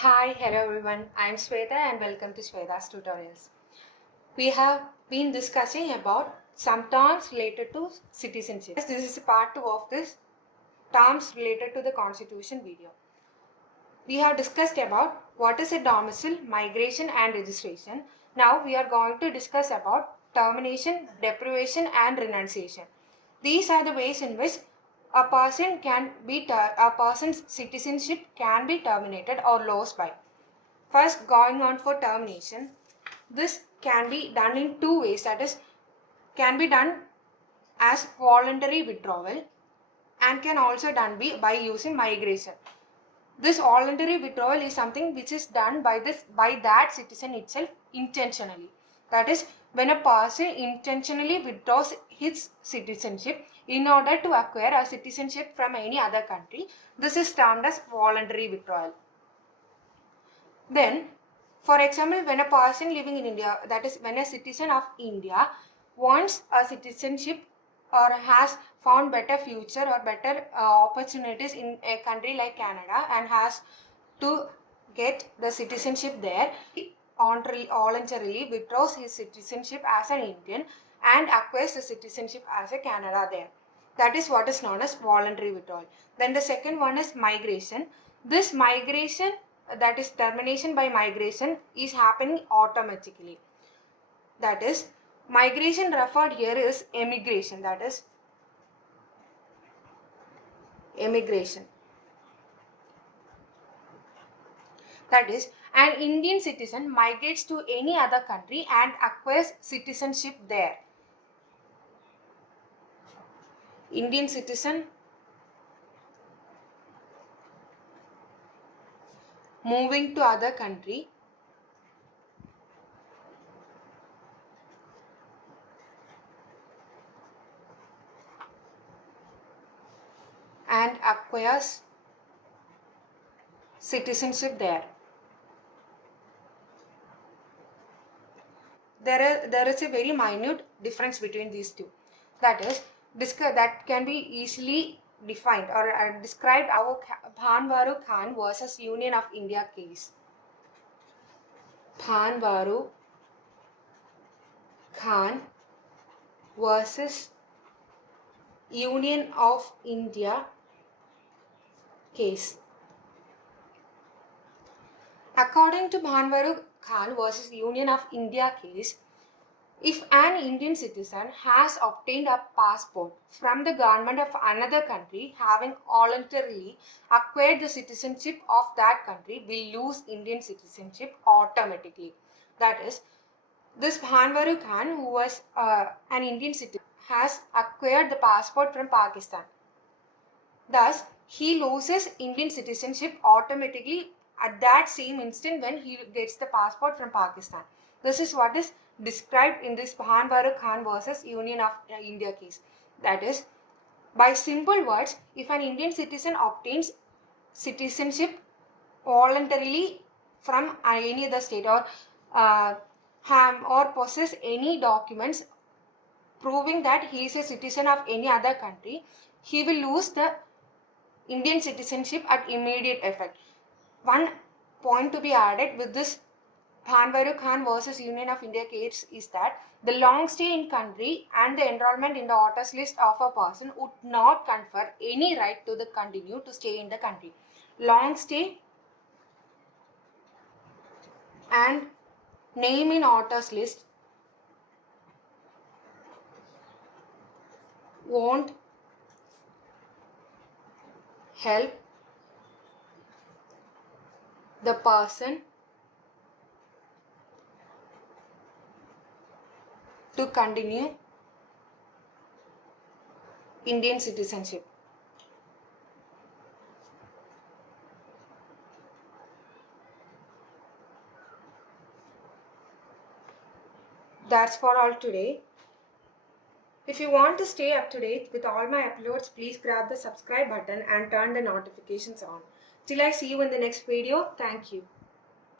Hi, hello everyone. I'm Swetha and welcome to Swetha'stutorials Tutorials. We have been discussing about some terms related to citizenship. This is part 2 of this terms related to the constitution video. We have discussed about what is a domicile, migration and registration. Now we are going to discuss about termination, deprivation and renunciation. These are the ways in which a person's citizenship can be terminated or lost by. First, going on for termination, this can be done in two ways, that is, can be done as voluntary withdrawal and can also done by using migration. This voluntary withdrawal is something which is done by that citizen itself intentionally. That is, when a person intentionally withdraws his citizenship in order to acquire a citizenship from any other country, this is termed as voluntary withdrawal. Then, for example, when a person living in India, that is when a citizen of India wants a citizenship or has found better future or better opportunities in a country like Canada and has to get the citizenship there, he voluntarily withdraws his citizenship as an Indian and acquires the citizenship as a Canada there. That is what is known as voluntary withdrawal. Then the second one is migration. This migration, that is termination by migration, is happening automatically. That is, migration referred here is emigration, that is emigration. That is, an Indian citizen migrates to any other country and acquires citizenship there. Indian citizen moving to other country and acquires citizenship there. There is a very minute difference between these two. That is, that can be easily defined or described our Bhanvaru Khan versus Union of India case. Bhanvaru Khan versus Union of India case. According to Bhanvaru Khan versus Union of India case, if an Indian citizen has obtained a passport from the government of another country having voluntarily acquired the citizenship of that country, will lose Indian citizenship automatically. That is, this Bhanvaru Khan, who was an Indian citizen, has acquired the passport from Pakistan. Thus, he loses Indian citizenship automatically at that same instant when he gets the passport from Pakistan. This is what is described in this Bhanvaru Khan versus Union of India case. That is, by simple words, if an Indian citizen obtains citizenship voluntarily from any other state or possess any documents proving that he is a citizen of any other country, he will lose the Indian citizenship at immediate effect. One point to be added with this Bhanvaru Khan versus Union of India case is that the long stay in country and the enrollment in the voters list of a person would not confer any right to continue to stay in the country. Long stay and name in voters list won't help the person to continue Indian citizenship. That's for all today. If you want to stay up to date with all my uploads, please grab the subscribe button and turn the notifications on. Till I see you in the next video, thank you.